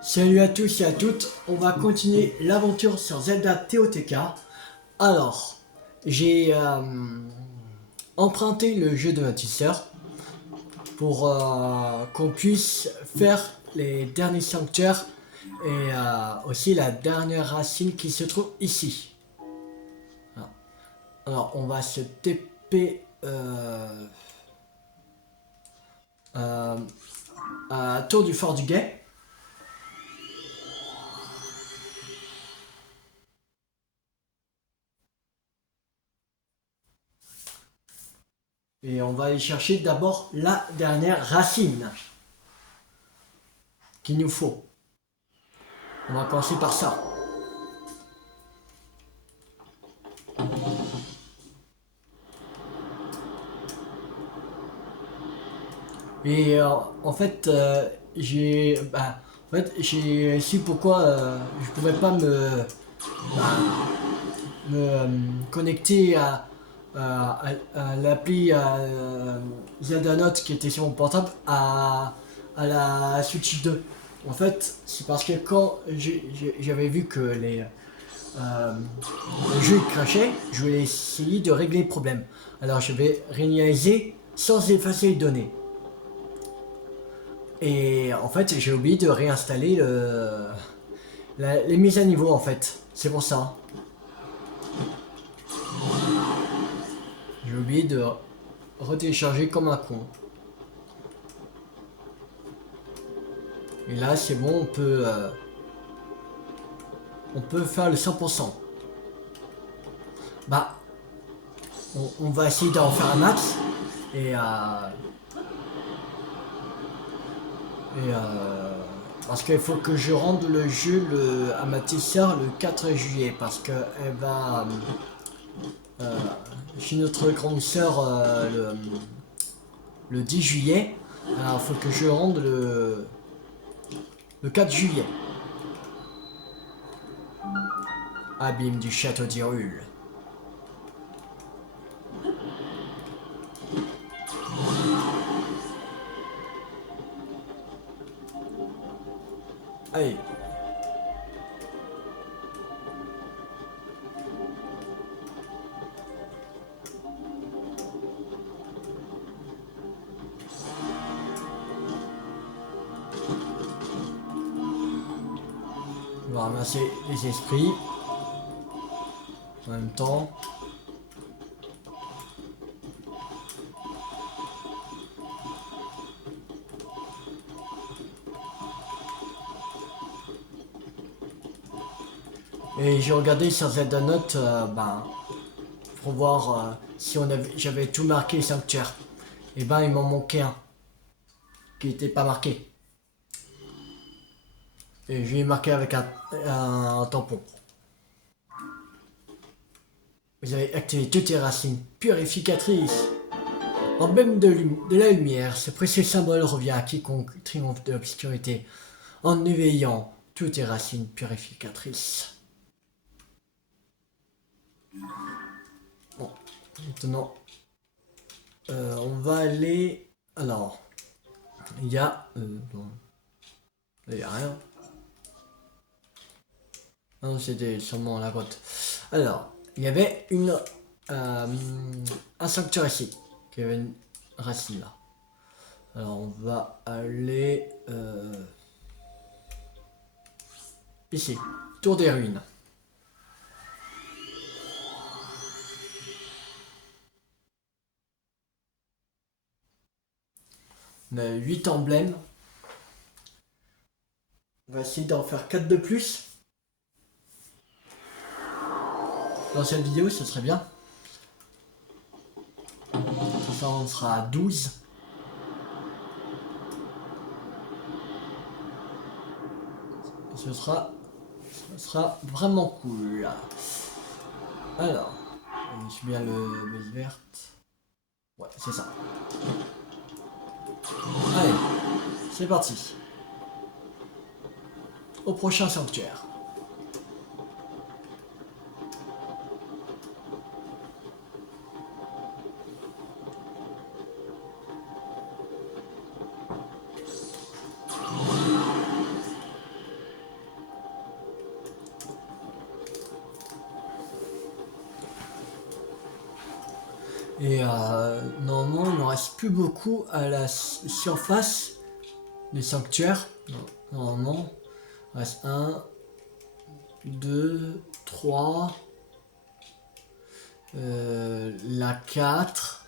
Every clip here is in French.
Salut à tous et à toutes, on va continuer l'aventure sur Zelda TOTK. Alors, j'ai emprunté le jeu de ma petite sœur pour qu'on puisse faire les derniers sanctuaires et aussi la dernière racine qui se trouve ici. Alors, on va se TP à Tour du Fort du Guet. Et on va aller chercher d'abord la dernière racine qu'il nous faut. On va commencer par ça. Et en fait, j'ai su pourquoi je pouvais pas me connecter à l'appli Zelda Note qui était sur mon portable à la Switch 2. En fait, c'est parce que quand j'avais vu que le jeu crachait, je voulais essayer de régler le problème. Alors je vais réaliser sans effacer les données. Et en fait, j'ai oublié de réinstaller les mises à niveau en fait. C'est pour ça. J'ai oublié de retélécharger comme un con. Et là, c'est bon, on peut faire le 100%. Bah, on va essayer d'en faire un max. Et parce qu'il faut que je rende le jeu à ma petite sœur le 4 juillet. Parce qu'elle va chez notre grande sœur le 10 juillet. Alors il faut que je rende le 4 juillet. Abîme du château d'Hyrule. Allez. On va ramasser les esprits. En même temps. Et j'ai regardé sur Zelda Note pour voir si j'avais tout marqué sanctuaire. Et ben il m'en manquait un qui n'était pas marqué. Et je l'ai marqué avec un tampon. Vous avez activé toutes les racines purificatrices. Emblème de la lumière, ce précieux symbole revient à quiconque triomphe de l'obscurité en éveillant toutes les racines purificatrices. Bon, maintenant, on va aller. Alors, il y a. Bon, il n'y a rien. Non, c'était sûrement la grotte. Alors, il y avait un sanctuaire ici, qui avait une racine là. Alors, on va aller ici, tour des ruines. On a 8 emblèmes. On va essayer d'en faire 4 de plus. Dans cette vidéo, ce serait bien. Comme ça, on sera à 12. Ce sera vraiment cool. Alors, je suis bien le base verte. Ouais, c'est ça. Allez, c'est parti. Au prochain sanctuaire. Et normalement, il ne reste plus beaucoup à la surface des sanctuaires. Normalement, il reste 1, 2, 3, la 4,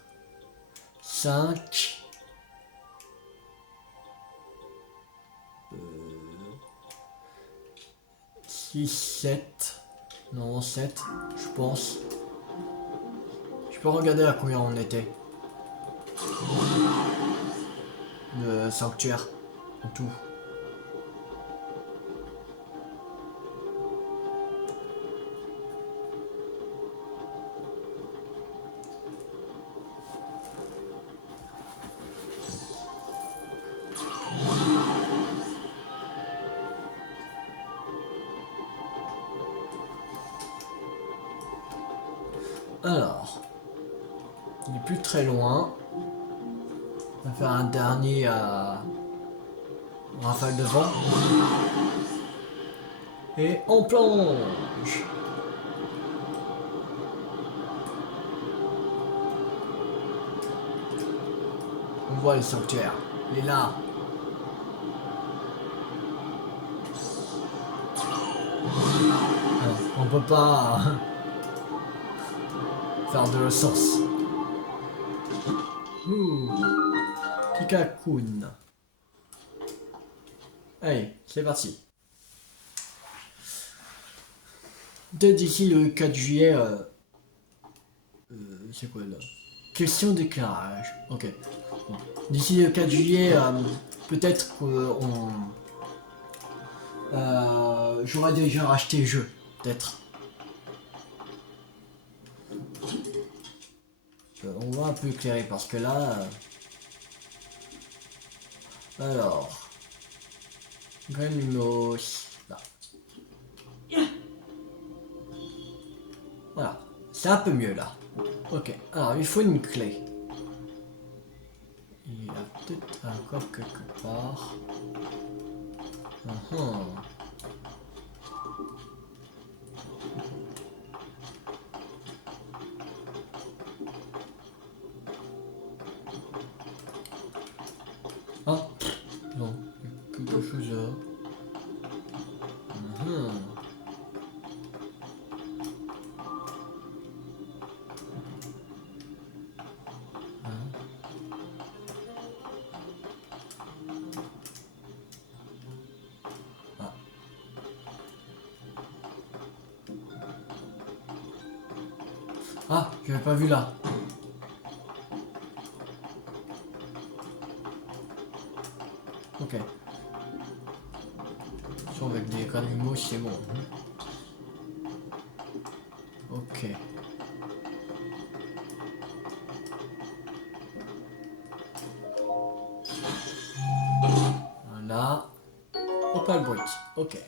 5, 6, 7. Non, 7, je pense. Je peux regarder à combien on était. De sanctuaires en tout. Alors, il n'est plus très loin. On va faire un dernier rafale de vent. Et on plonge. On voit le sanctuaire. Il est là. Alors, on peut pas faire de sens. Ouh. Kikakun. Allez, c'est parti. Dès d'ici le 4 juillet, c'est quoi là? Question d'éclairage. Ok. Bon. D'ici le 4 juillet, peut-être que j'aurais déjà racheté le jeu. Peut-être. On va un peu éclairer parce que là... alors... Granimos... Là. Voilà. C'est un peu mieux là. Ok. Alors, il faut une clé. Il y a peut-être encore quelque part. Ah, non, quelque chose là. Ah, je l'avais pas vu là. Ok. Si avec des animaux, c'est bon. Ok. Voilà. Opal Brick. Ok.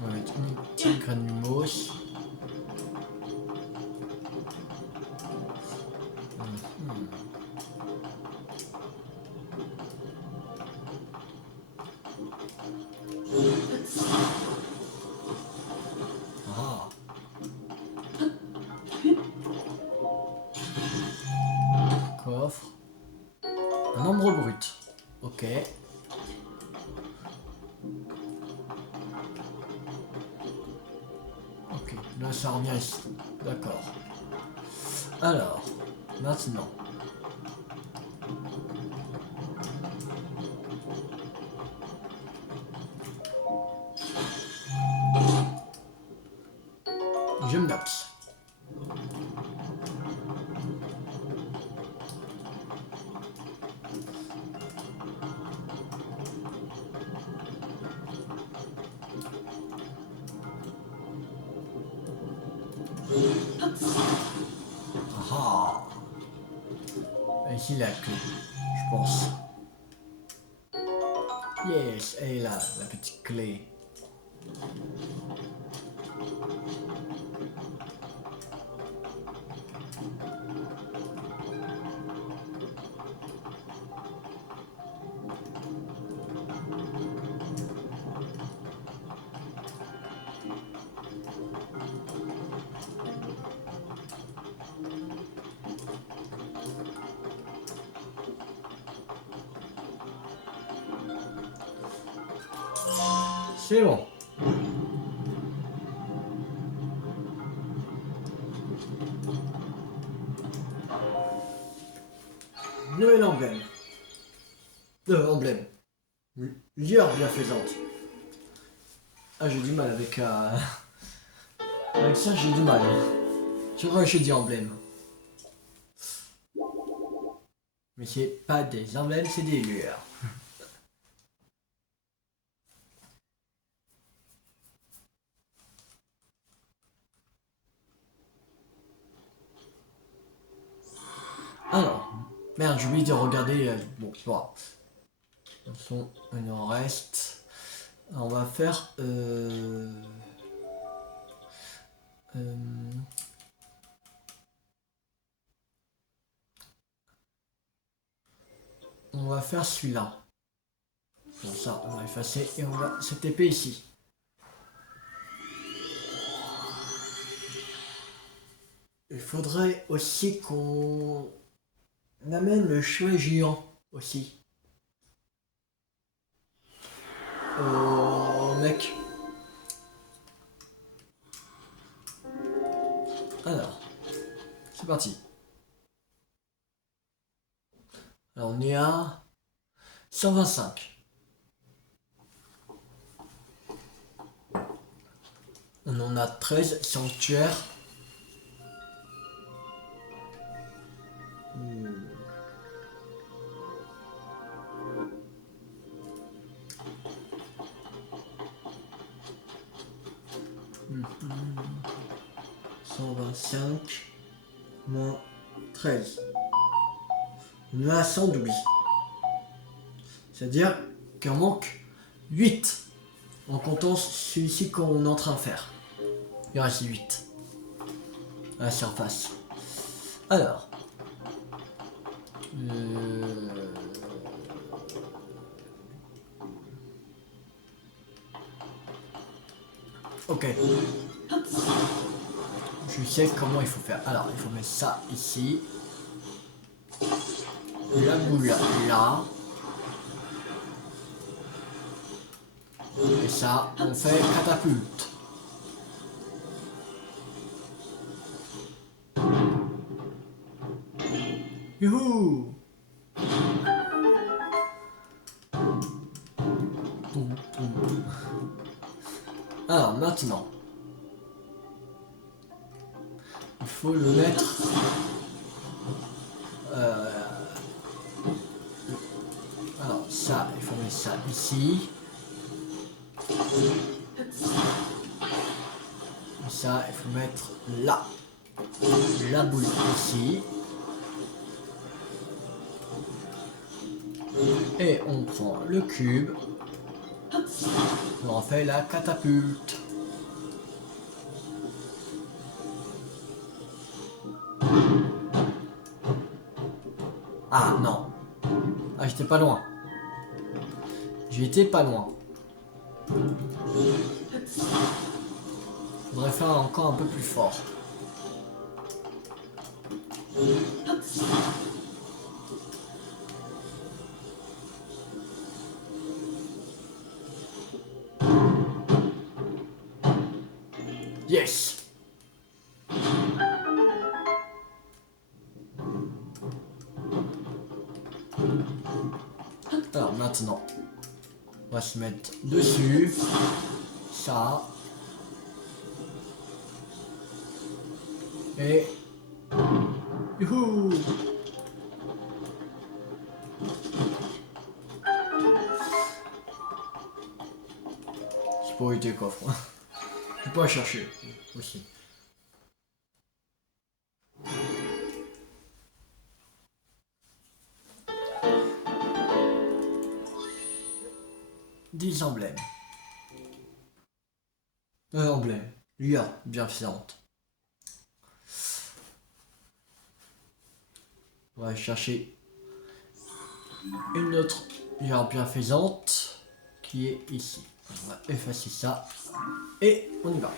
On va mettre une petite granulose. Ah. Coffre. Un nombre brut. Ok. Ok, là ça revient ici. D'accord. Alors, maintenant. Je me note. Ah. Ici la clé, je pense. Yes, elle est là, la petite clé. C'est bon. Nouvel emblème. Emblème. Lueur bienfaisante. Ah, j'ai du mal avec... avec ça, j'ai du mal. Je vois que j'ai dit emblème. Mais c'est pas des emblèmes, c'est des lueurs. Alors, merde, j'ai oublié de regarder. Bon, c'est pas grave. De toute façon, il en reste. Alors, on va faire. On va faire celui-là. Bon, ça, on va effacer et on va cette épée ici. Il faudrait aussi qu'on amène le chouet géant aussi. Mec. Alors, c'est parti. Alors, on est à 125. On en a 13 sanctuaires. Mmh. 125 moins 13. On est à 112. C'est-à-dire qu'il en manque 8 en comptant celui-ci qu'on est en train de faire. Il reste 8 à la surface. Alors. Ok. Je sais comment il faut faire. Alors, il faut mettre ça ici. La boule là. Et ça, on fait catapulte. Youhou! Alors, maintenant. Il faut le mettre... Alors, ça, il faut mettre ça ici. Et ça, il faut mettre là. La boule ici. Et on prend le cube. On fait la catapulte. Ah non. Ah, j'étais pas loin. J'étais pas loin. Faudrait faire encore un peu plus fort. Yes! Alors maintenant, on va se mettre dessus. Ça. Et... Youhou! C'est pour éviter le coffre. Je peux pas chercher aussi. Des emblèmes. Emblème. Lueur bienfaisante. On va chercher une autre lueur bienfaisante qui est ici. On va effacer ça et on y va.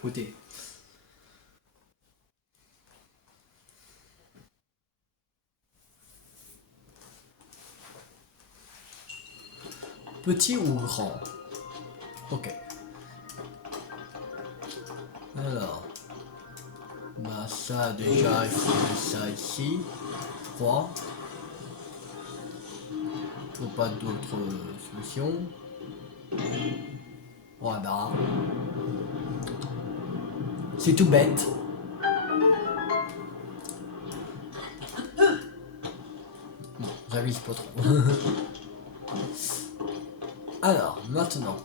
côté. Petit ou grand? Ok. Alors. Bah ça déjà il faut mettre ça ici. 3. Faut pas d'autres solutions. Voilà. C'est tout bête. Bon, j'avise pas trop. Alors, maintenant.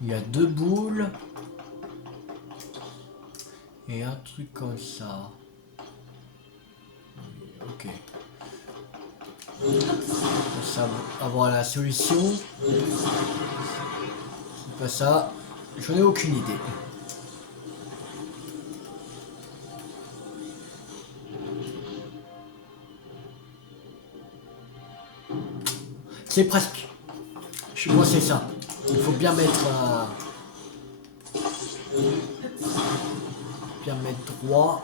Il y a 2 boules. Et un truc comme ça. Ok. Pour ça, avoir la solution. C'est pas ça. J'en ai aucune idée. C'est presque. Je crois que c'est ça. Il faut bien mettre... bien mettre droit.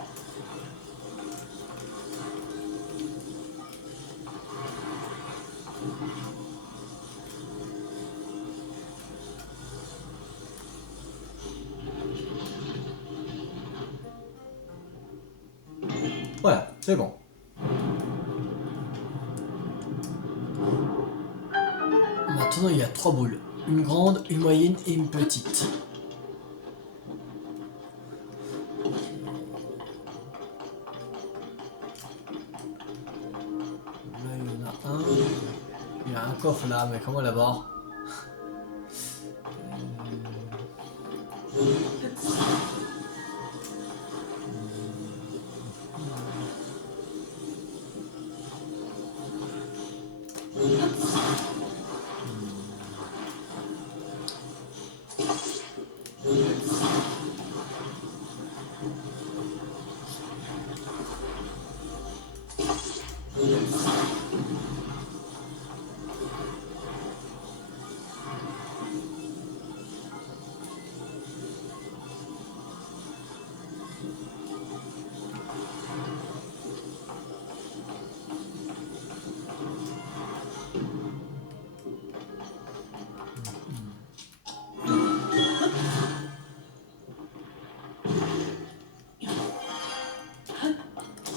Voilà, c'est bon. Maintenant, il y a 3 boules. Une grande, une moyenne et une petite. Là, il y en a un. Il y a un coffre là, mais comment là-bas?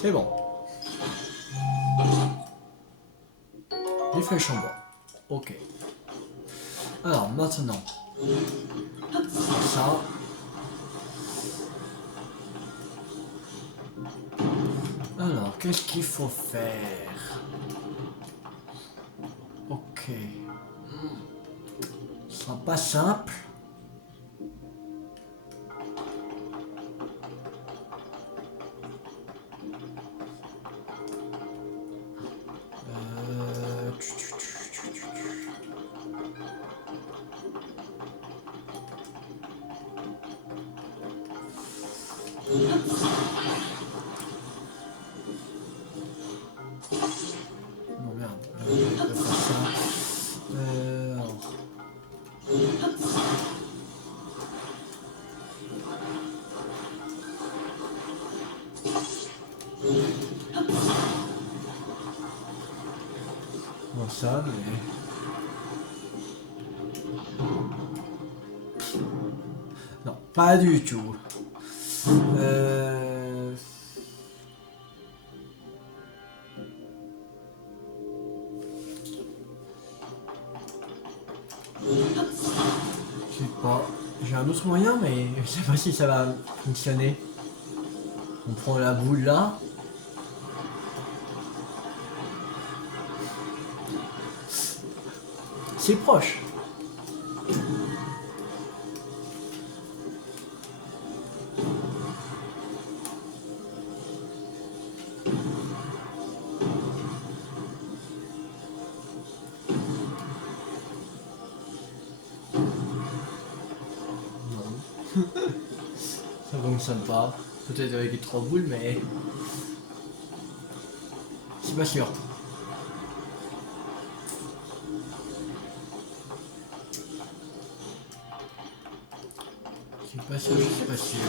C'est bon. Les flèches en bois. Ok. Alors maintenant. Ça. Alors, qu'est-ce qu'il faut faire? Ok. Ce sera pas simple. Non merde, je vais pas faire ça. Alors. Bon ça, mais... Non, pas du tout. Je sais pas. J'ai un autre moyen, mais je sais pas si ça va fonctionner. On prend la boule là. C'est proche. Non. Ça fonctionne pas. Peut-être avec les 3 boules, mais... C'est pas sûr. Pas sûr, je suis pas sûr.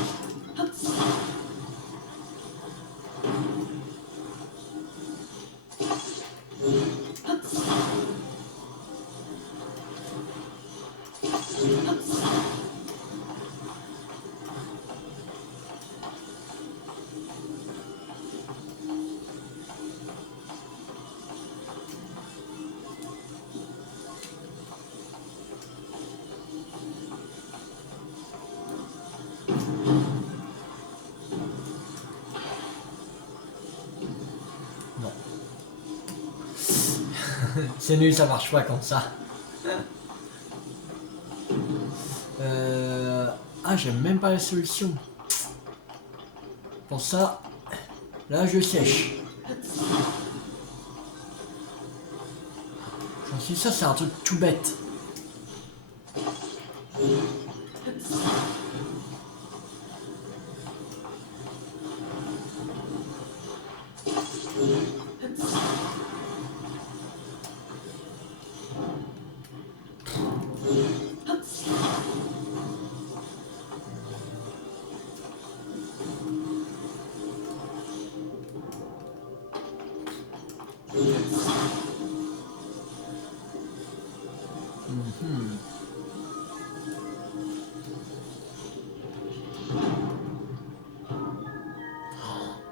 Non. C'est nul, ça marche pas comme ça. Ah, j'aime même pas la solution. Pour ça, là je sèche. J'en suis sûr, c'est un truc tout bête.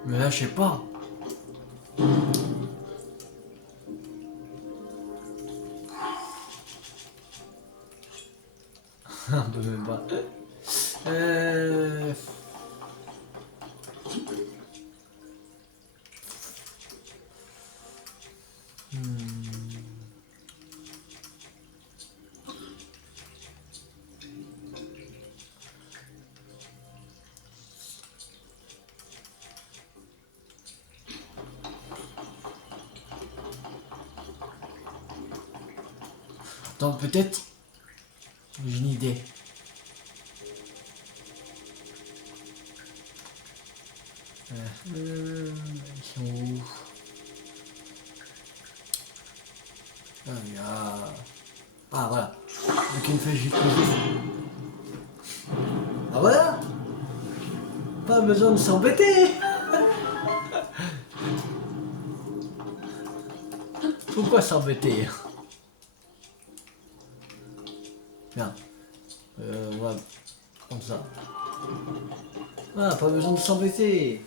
Mais là, je sais pas. Un peu même pas. Donc peut-être, j'ai une idée. Ils sont où? Ah, il y a... Ah voilà. Donc une feuille juste posée. Ah voilà. Pas besoin de s'embêter. Pourquoi s'embêter? Bien. On va prendre ça. Ah, pas besoin de s'embêter.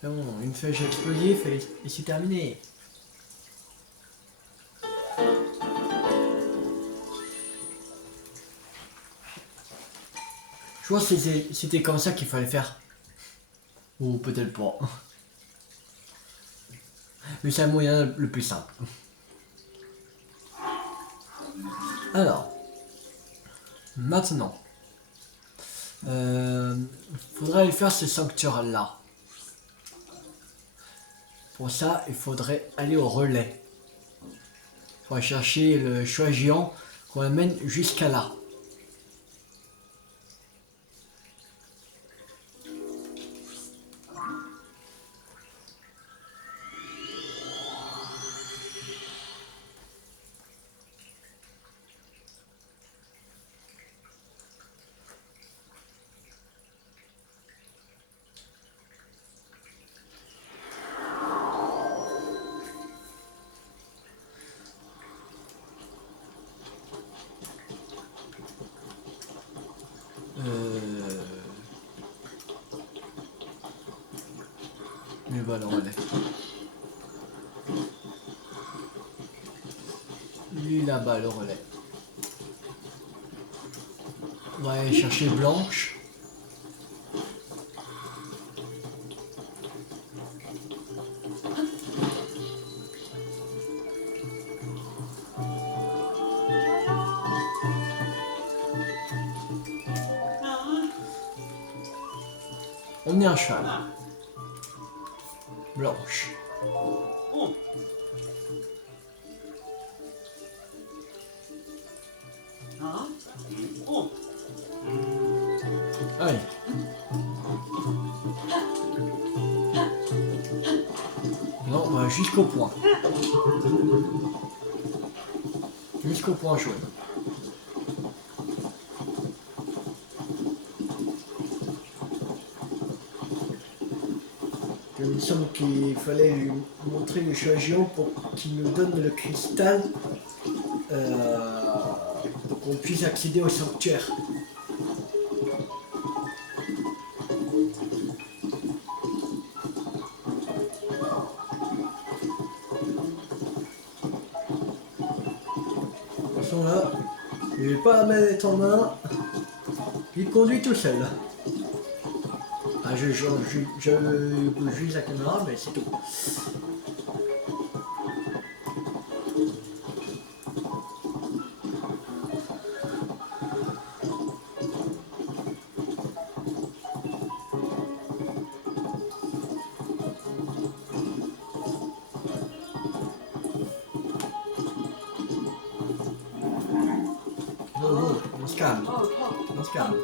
C'est bon, une feuille explosive et c'est terminé. Je pense que c'était comme ça qu'il fallait faire. Ou peut-être pas. Mais c'est le moyen le plus simple. Alors, maintenant, faudrait aller faire ce sanctuaire là. Pour ça, il faudrait aller au relais. Il faudrait chercher le choix géant qu'on amène jusqu'à là. Mais voilà, on relais. Lui là-bas, le relais. On va aller chercher Blanche. On est un cheval. Blanche. Allez. Non, on va jusqu'au point. Jusqu'au point jaune. Il me semble qu'il fallait lui montrer le chat géant pour qu'il nous donne le cristal pour qu'on puisse accéder au sanctuaire. De toute façon là, il n'est pas la manette en main, il conduit tout seul. Ah, je bouge juste la caméra, mais c'est tout. Non, non, on se calme. On se calme.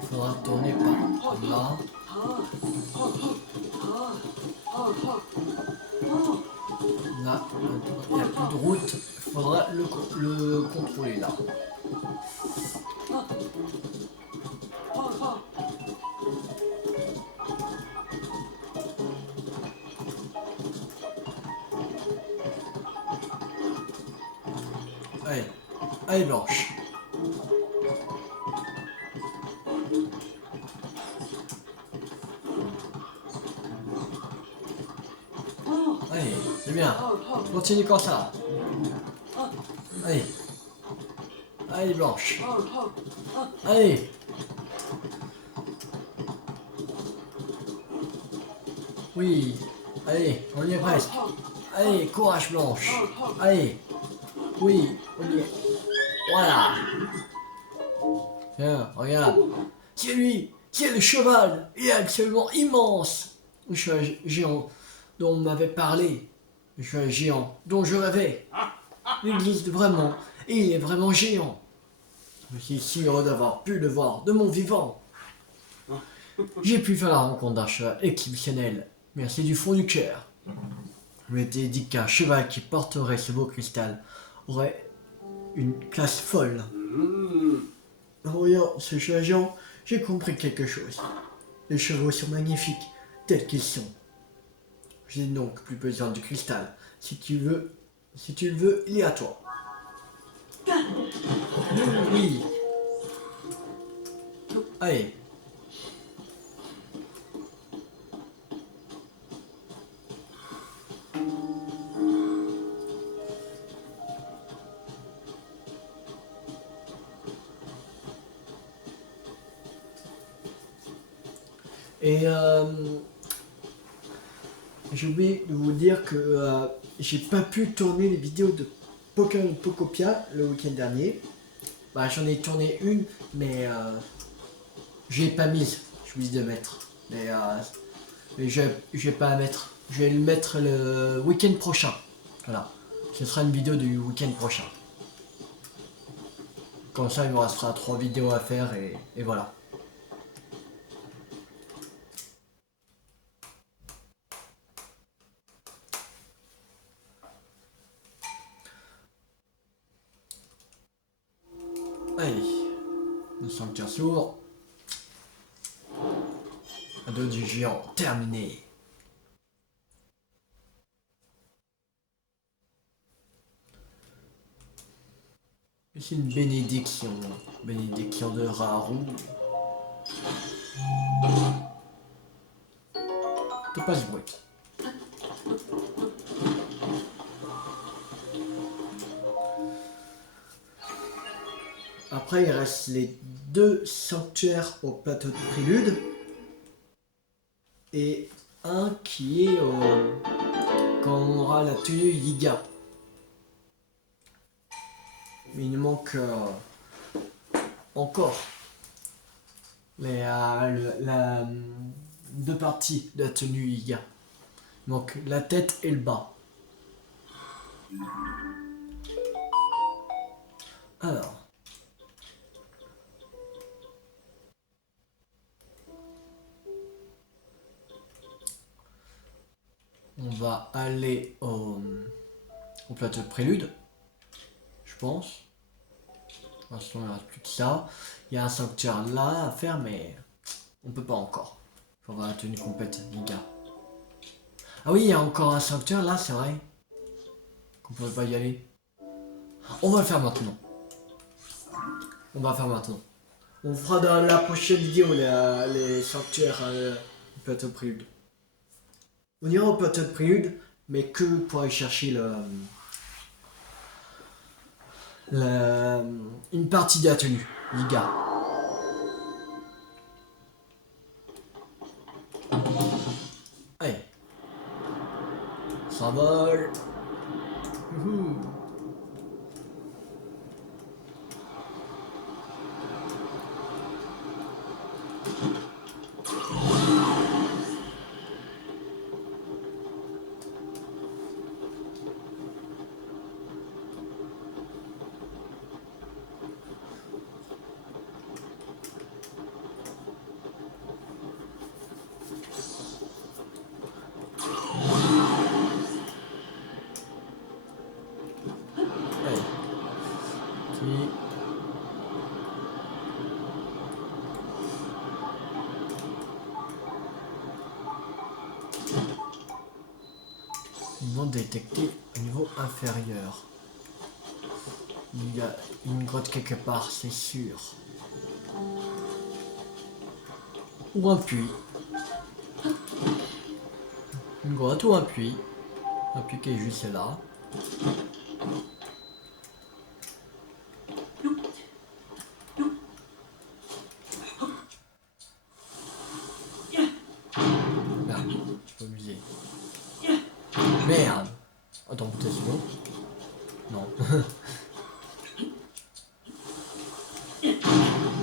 Il faudra tourner par là. Là, il n'y a plus de route. Il faudra le contrôler là. Allez, allez Blanche. Allez, c'est bien. Continue comme ça. Allez. Allez Blanche. Allez. Oui. Allez, on y est presque. Allez, courage Blanche. Allez. Oui, on y est. Voilà. Tiens, regarde. C'est lui. C'est le cheval. Il est absolument immense. Le cheval géant dont on m'avait parlé. Le cheval géant dont je rêvais. Il existe vraiment. Et il est vraiment géant. Je suis si heureux d'avoir pu le voir de mon vivant. J'ai pu faire la rencontre d'un cheval exceptionnel. Merci du fond du cœur. Je m'étais dit qu'un cheval qui porterait ce beau cristal aurait une classe folle. En voyant ce cheval géant, j'ai compris quelque chose. Les chevaux sont magnifiques, tels qu'ils sont. Je n'ai donc plus besoin du cristal. Si tu le veux, il est à toi. Oui. Allez. Et j'ai oublié de vous dire que j'ai pas pu tourner les vidéos de Pokémon Pocopia le week-end dernier. Bah, j'en ai tourné une, mais je l'ai pas mise. Je oublié de mettre. Mais je vais pas la mettre. Je vais le mettre le week-end prochain. Voilà. Ce sera une vidéo du week-end prochain. Comme ça, il me restera 3 vidéos à faire et voilà. Allez, le sanctuaire s'ouvre. Ado du géant terminé. Et c'est une bénédiction. Bénédiction de Raoult. T'as pas ce bruit. Après, il reste les 2 sanctuaires au plateau de Prélude. Et un qui est quand on aura la tenue Yiga. Mais il nous manque encore deux parties de la tenue Yiga. Il manque la tête et le bas. Alors. va aller au plateau de prélude. Je pense. Pour l'instant, il reste plus que ça. Il y a un sanctuaire là à faire, mais on peut pas encore. Faut avoir la tenue complète, les gars. Ah oui, il y a encore un sanctuaire là, c'est vrai. Qu'on pouvait pas y aller. On va le faire maintenant. On va faire maintenant. On fera dans la prochaine vidéo les sanctuaires au plateau de prélude. On ira au plateau de prélude, mais que pour aller chercher une partie de la tenue, les gars. Allez. Ça vole. Ils vont détecter au niveau inférieur. Il y a une grotte quelque part, c'est sûr. Ou un puits. Une grotte ou un puits. Un puits qui est juste là. Merde, je peux amuser. Merde. Attends, peut-être c'est bon. Non.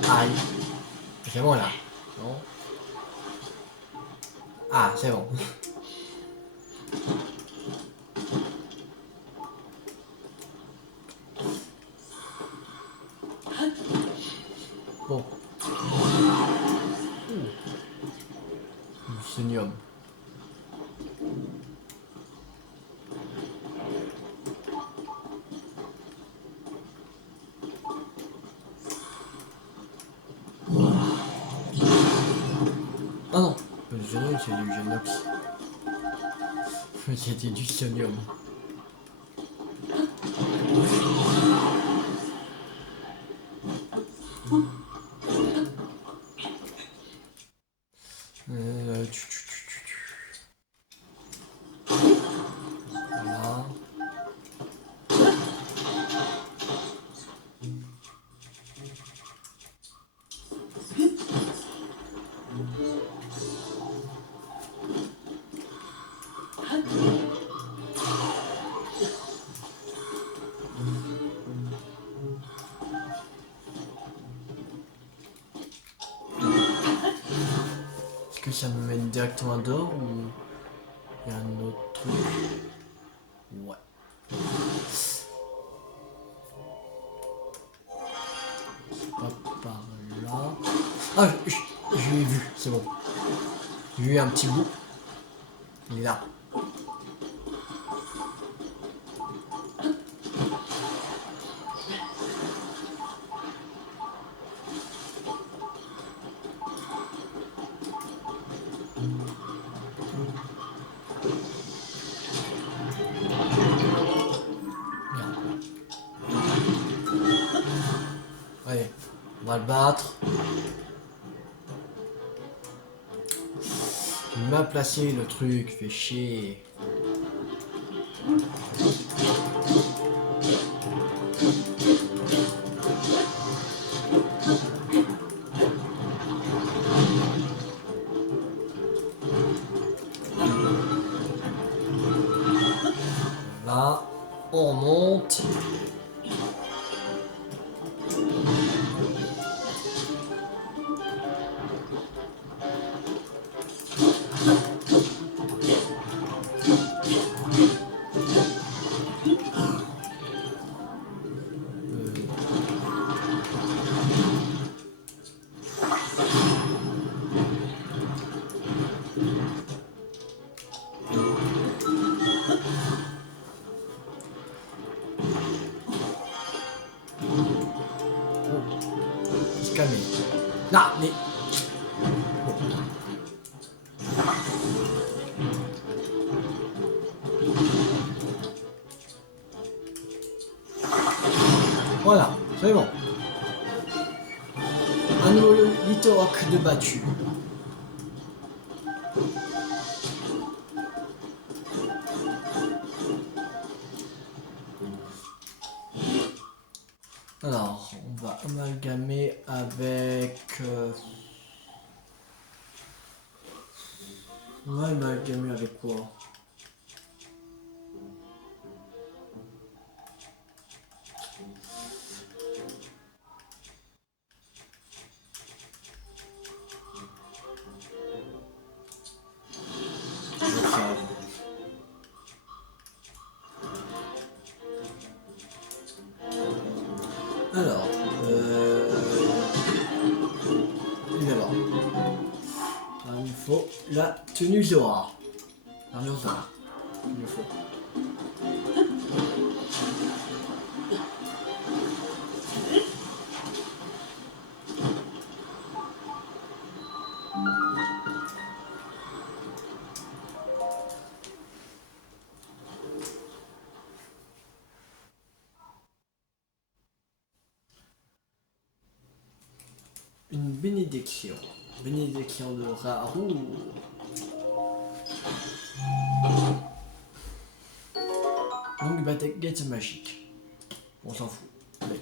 Aïe. C'est bon là. Non. Ah, c'est bon. Bon. Sonium. Ah non, le génome c'est du génox. C'était du sonium. Voilà. Est-ce que ça me mène directement dehors ou il y a un autre truc? Ouais. Pas par là. Ah, je l'ai vu, c'est bon. J'ai eu un petit bout. Il est là. Allez, on va le battre. Il m'a placé le truc, fait chier. Là, on monte. Non, mais... Voilà, c'est bon. Un nouveau Litoroc de battu. Alors, on va amalgamer avec... on va amalgamer avec quoi? Alors, évidemment, il nous faut la tenue Zora. Armure Zora, il nous faut. Une bénédiction. Bénédiction de Raoult. Donc baguette magique. On s'en fout. Allez.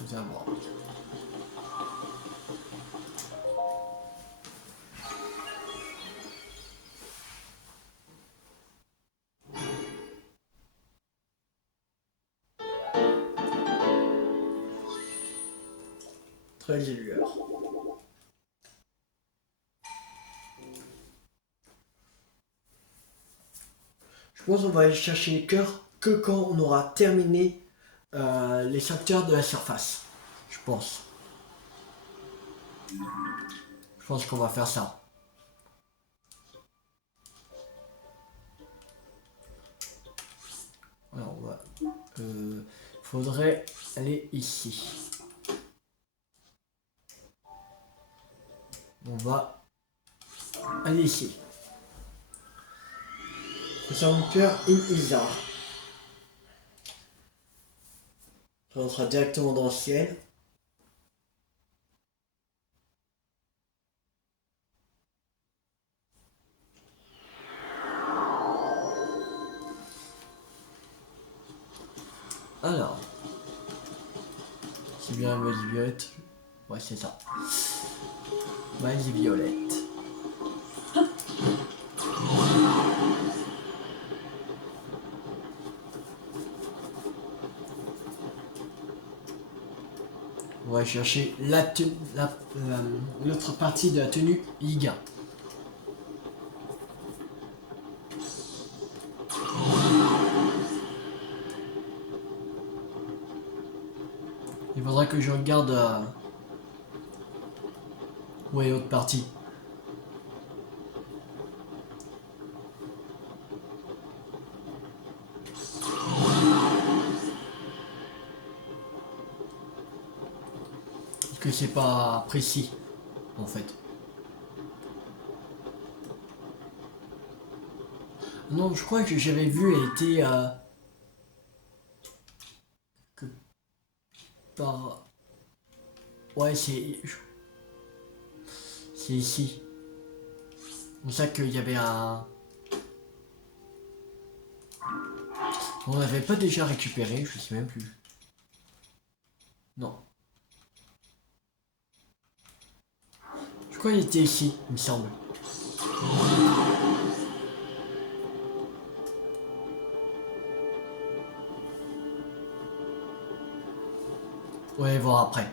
Vous allez voir. Très lueur. Je pense qu'on va aller chercher les cœurs que quand on aura terminé les secteurs de la surface. Je pense. Je pense qu'on va faire ça. Alors, on va... faudrait aller ici. On va aller ici. Sanctuaire Isa. Ça sera directement dans le ciel. Alors. C'est bien Magie Violette. Ouais, c'est ça. Magie Violette. On va chercher l'autre partie de la tenue Liga. Il faudra que je regarde où est l'autre partie. Parce que c'est pas précis en fait. Non, je crois que j'avais vu, elle était que par... Ouais, c'est ici. C'est pour ça qu'il y avait un... On l'avait pas déjà récupéré, je sais même plus. Non. Je crois qu'il était ici, il me semble. Ouais, voir après.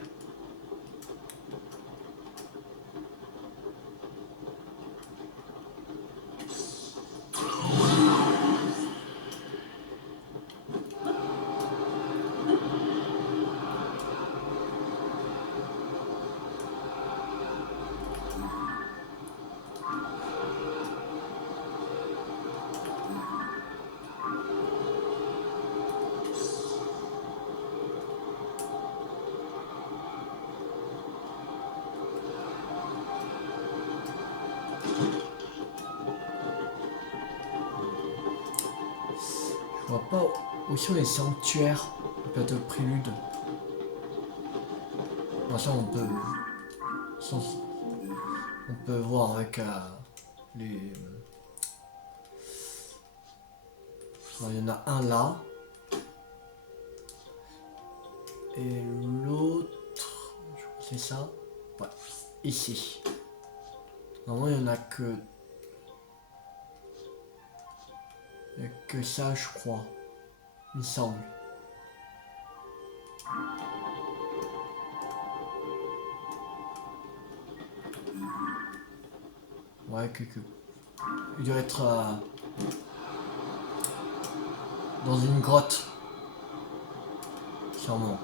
pas où sont les sanctuaires, plateau de prélude. Bon, ça, on peut voir avec les. Bon, il y en a un là. Et l'autre, je crois que c'est ça. Ouais, ici. Normalement, il n'y en a que. Il n'y a que ça, je crois. Il me semble. Ouais, il doit être dans une grotte. Sûrement.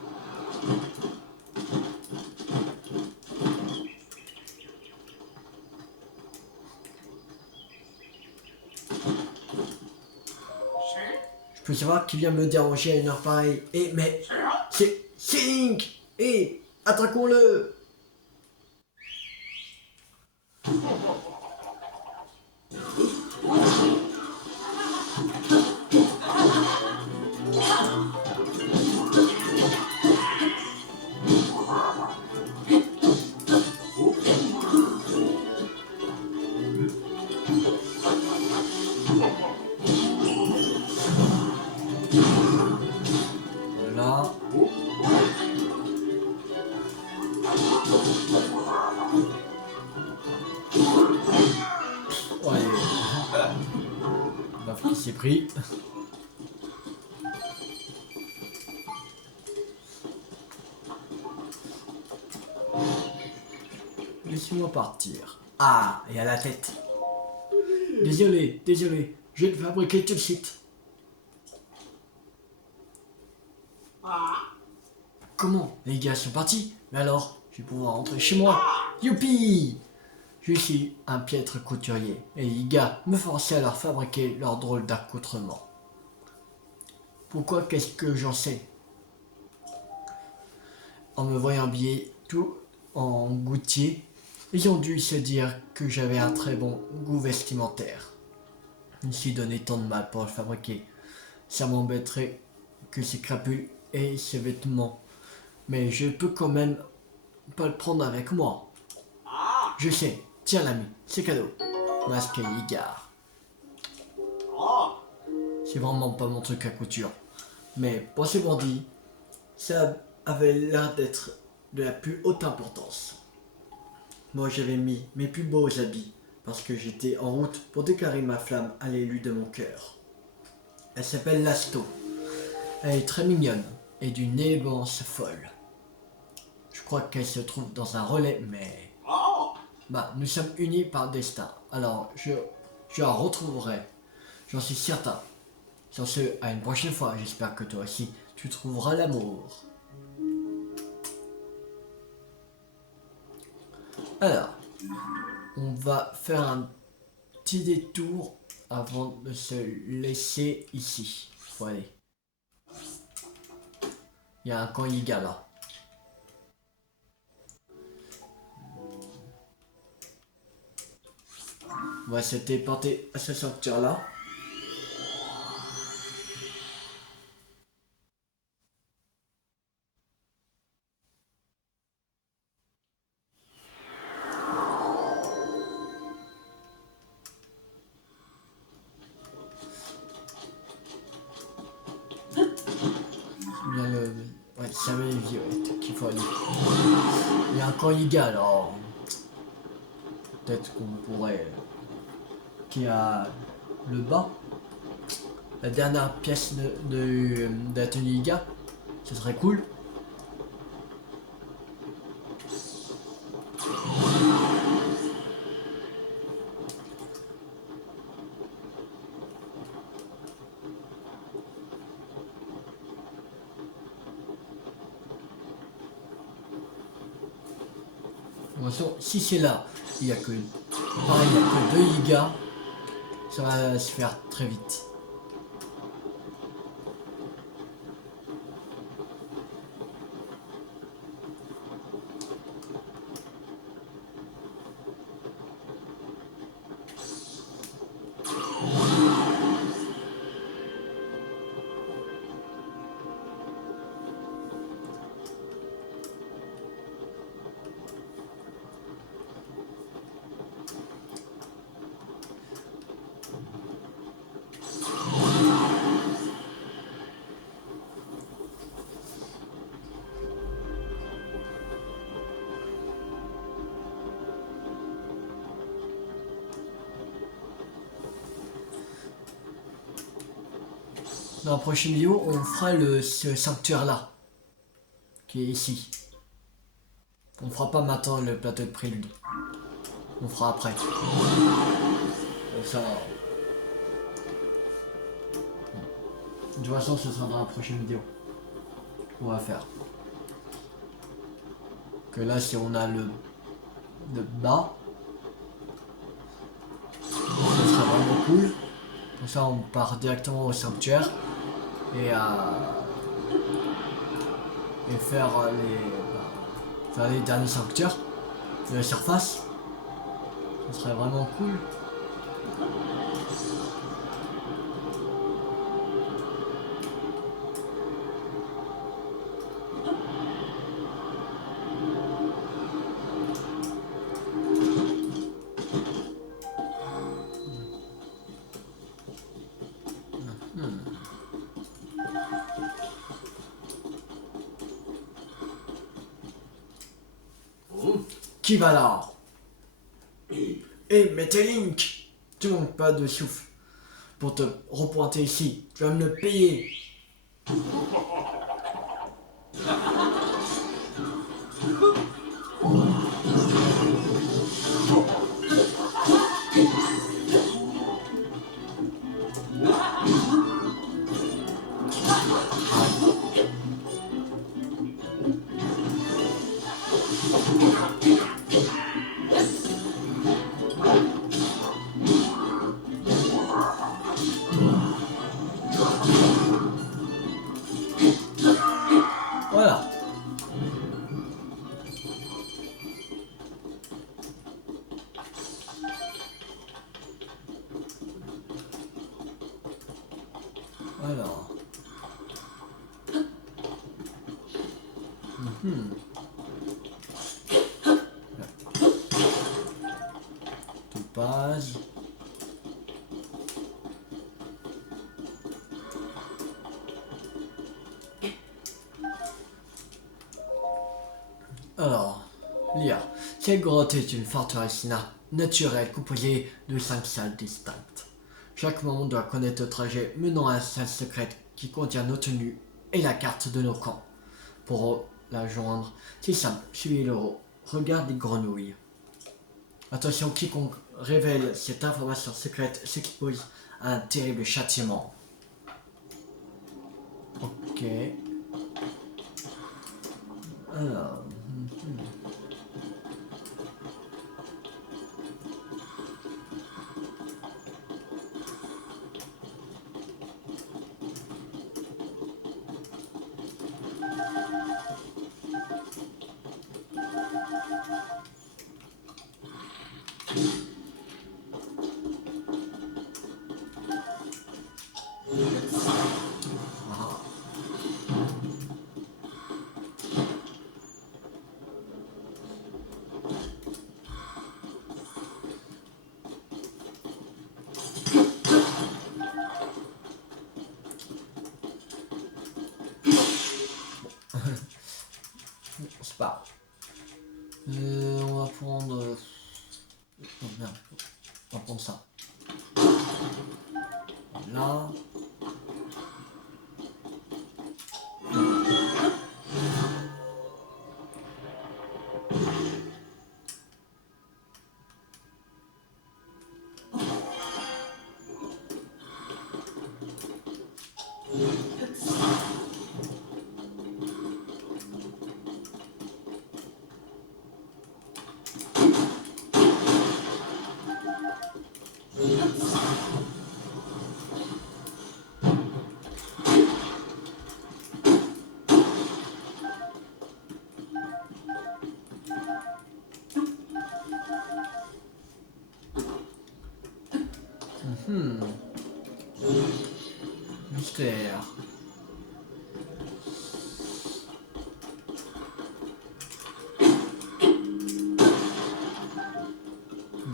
Je peux savoir qui vient me déranger à une heure pareille. Mais c'est Link. Attaquons-le. Voilà. Ouais. Baf qui s'est pris. Laissez-moi partir. Ah, et à la tête. Désolé, je vais le fabriquer tout de suite. Comment? Les gars sont partis? Mais alors, je vais pouvoir rentrer chez moi. Youpi! Je suis un piètre couturier, et les gars me forçaient à leur fabriquer leur drôle d'accoutrement. Pourquoi qu'est-ce que j'en sais? En me voyant habillé tout en gouttier, ils ont dû se dire que j'avais un très bon goût vestimentaire. Je me suis donné tant de mal pour le fabriquer. Ça m'embêterait que ces crapules et ces vêtements. Mais je peux quand même pas le prendre avec moi. Je sais, tiens l'ami, c'est cadeau. Masque et Igard. C'est vraiment pas mon truc à couture. Mais pour ces bandits, ça avait l'air d'être de la plus haute importance. Moi j'avais mis mes plus beaux habits parce que j'étais en route pour déclarer ma flamme à l'élu de mon cœur. Elle s'appelle Lasto. Elle est très mignonne et d'une élégance folle. Je crois qu'elle se trouve dans un relais, mais... nous sommes unis par le destin. Alors, je la retrouverai. J'en suis certain. Sur ce, à une prochaine fois. J'espère que toi aussi, tu trouveras l'amour. Alors, on va faire un petit détour avant de se laisser ici. Faut aller. Il y a un Kaniga là. On va se téléporter à ce sanctuaire là. Il y a le... Ouais, ça va les violettes qu'il faut aller. Il y a un Kaniga alors. Peut-être qu'on pourrait... Qui a le bas. La dernière pièce de l'atelier Iga. Ce serait cool. De toute façon, si c'est là, il n'y a que... Pareil, il n'y a que 2 Iga. Ça va se faire très vite. dans la prochaine vidéo, on fera ce sanctuaire là, qui est ici. On fera pas maintenant le plateau de prélude. On fera après. Donc ça. De toute façon, ce sera dans la prochaine vidéo. On va faire. Que là, si on a le bas, ce sera vraiment cool. Comme ça, on part directement au sanctuaire et faire les derniers sanctuaires de la surface. Ce serait vraiment cool. Qui va là? Et Metelink, tu manques pas de souffle pour te repointer ici. Tu vas me le payer. Voilà. Alors. Tout passe. Alors, Lia, cette grotte est une forteresse naturelle composée de 5 salles distinctes. Chaque membre doit connaître le trajet menant à la salle secrète qui contient nos tenues et la carte de nos camps. Pour la joindre, c'est simple, suivez le regard des grenouilles. Attention, quiconque révèle cette information secrète s'expose à un terrible châtiment. Ok. Alors. C'est pas. On va prendre. Oh merde. On va prendre ça. Là. Mystère.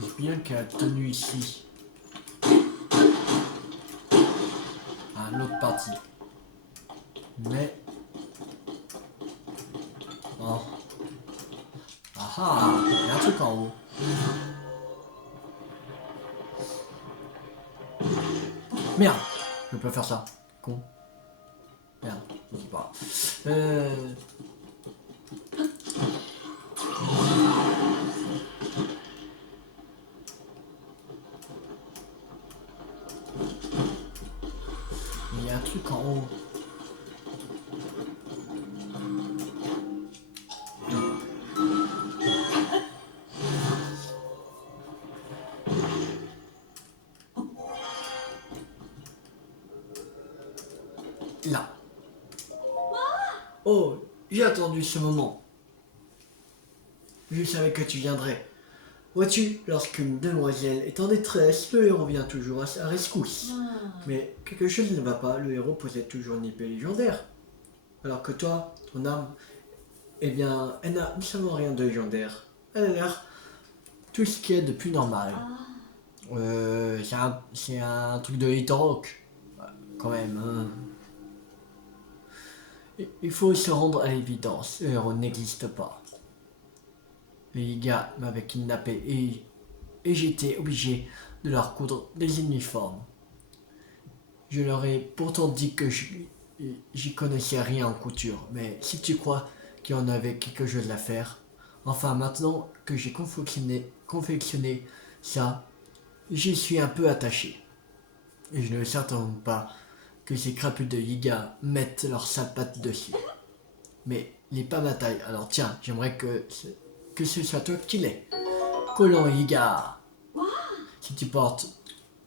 C'est bien qu'elle a tenu ici. À l'autre partie. Mais. Oh. Ah ah, il y a un truc en haut. Merde, je peux faire ça. Con. Je sais pas. Euh... Il y a un truc en haut. Là. Oh, j'ai attendu ce moment. Je savais que tu viendrais. Vois-tu, lorsqu'une demoiselle est en détresse, le héros vient toujours à sa rescousse. Mais quelque chose ne va pas, le héros possède toujours une épée légendaire. Alors que toi, ton arme, eh bien, elle n'a absolument rien de légendaire. Elle a l'air tout ce qui est de plus normal. C'est un truc de Little Rock. Ouais, quand même. Hein. Il faut se rendre à l'évidence, le héros n'existe pas. Les gars m'avaient kidnappé et j'étais obligé de leur coudre des uniformes. Je leur ai pourtant dit que j'y connaissais rien en couture, mais si tu crois qu'il y en avait quelque chose à faire, enfin maintenant que j'ai confectionné ça, j'y suis un peu attaché. Et je ne veux certainement pas que ces crapus de Yiga mettent leurs sales pattes dessus. Mais il n'est pas ma taille, alors tiens, j'aimerais que ce soit toi qui l'est. Collant Yiga. Si tu portes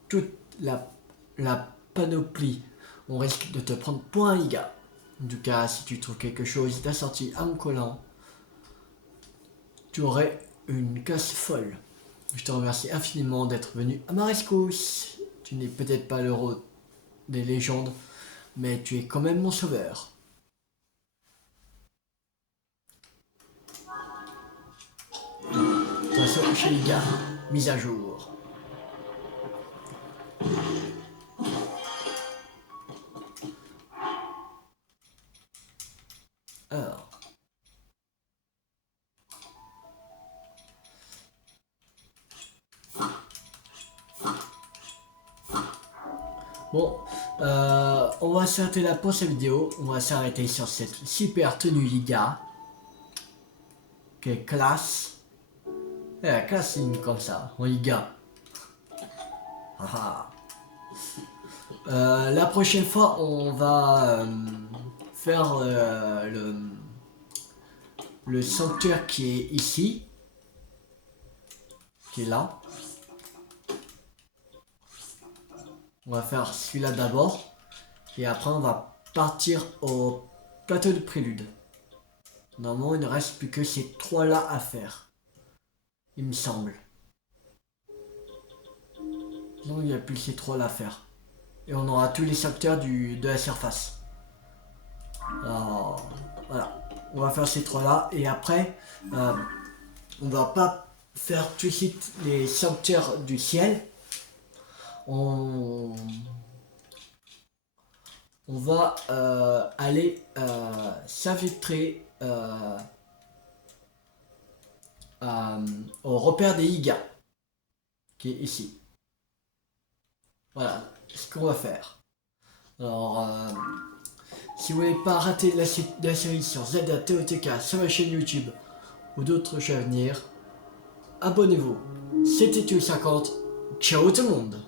toute la panoplie, on risque de te prendre pour un Yiga. En tout cas, si tu trouves quelque chose d'assorti à mon collant, tu aurais une casse folle. Je te remercie infiniment d'être venu à ma rescousse. Tu n'es peut-être pas l'héros des légendes, mais tu es quand même mon sauveur. Attention chez Yiga, mise à jour. Alors. Bon, on va s'arrêter là pour cette vidéo. On va s'arrêter sur cette super tenue Yiga. Qui est classe. Et la classe c'est comme ça, en Yiga. La prochaine fois, on va faire le sanctuaire qui est ici. Qui est là. On va faire celui-là d'abord. Et après, on va partir au plateau de prélude. Normalement, il ne reste plus que ces trois-là à faire. Il me semble. Non, il n'y a plus que ces trois-là à faire. Et on aura tous les secteurs de la surface. Alors, voilà. On va faire ces trois-là. Et après, on va pas faire tout de suite les secteurs du ciel. On va aller s'infiltrer au repère des Yiga, qui est ici. Voilà ce qu'on va faire. Alors, si vous voulez pas rater la suite de la série sur Zelda TOTK sur ma chaîne YouTube ou d'autres jeux à venir, abonnez-vous. C'était Tuel50. Ciao tout le monde.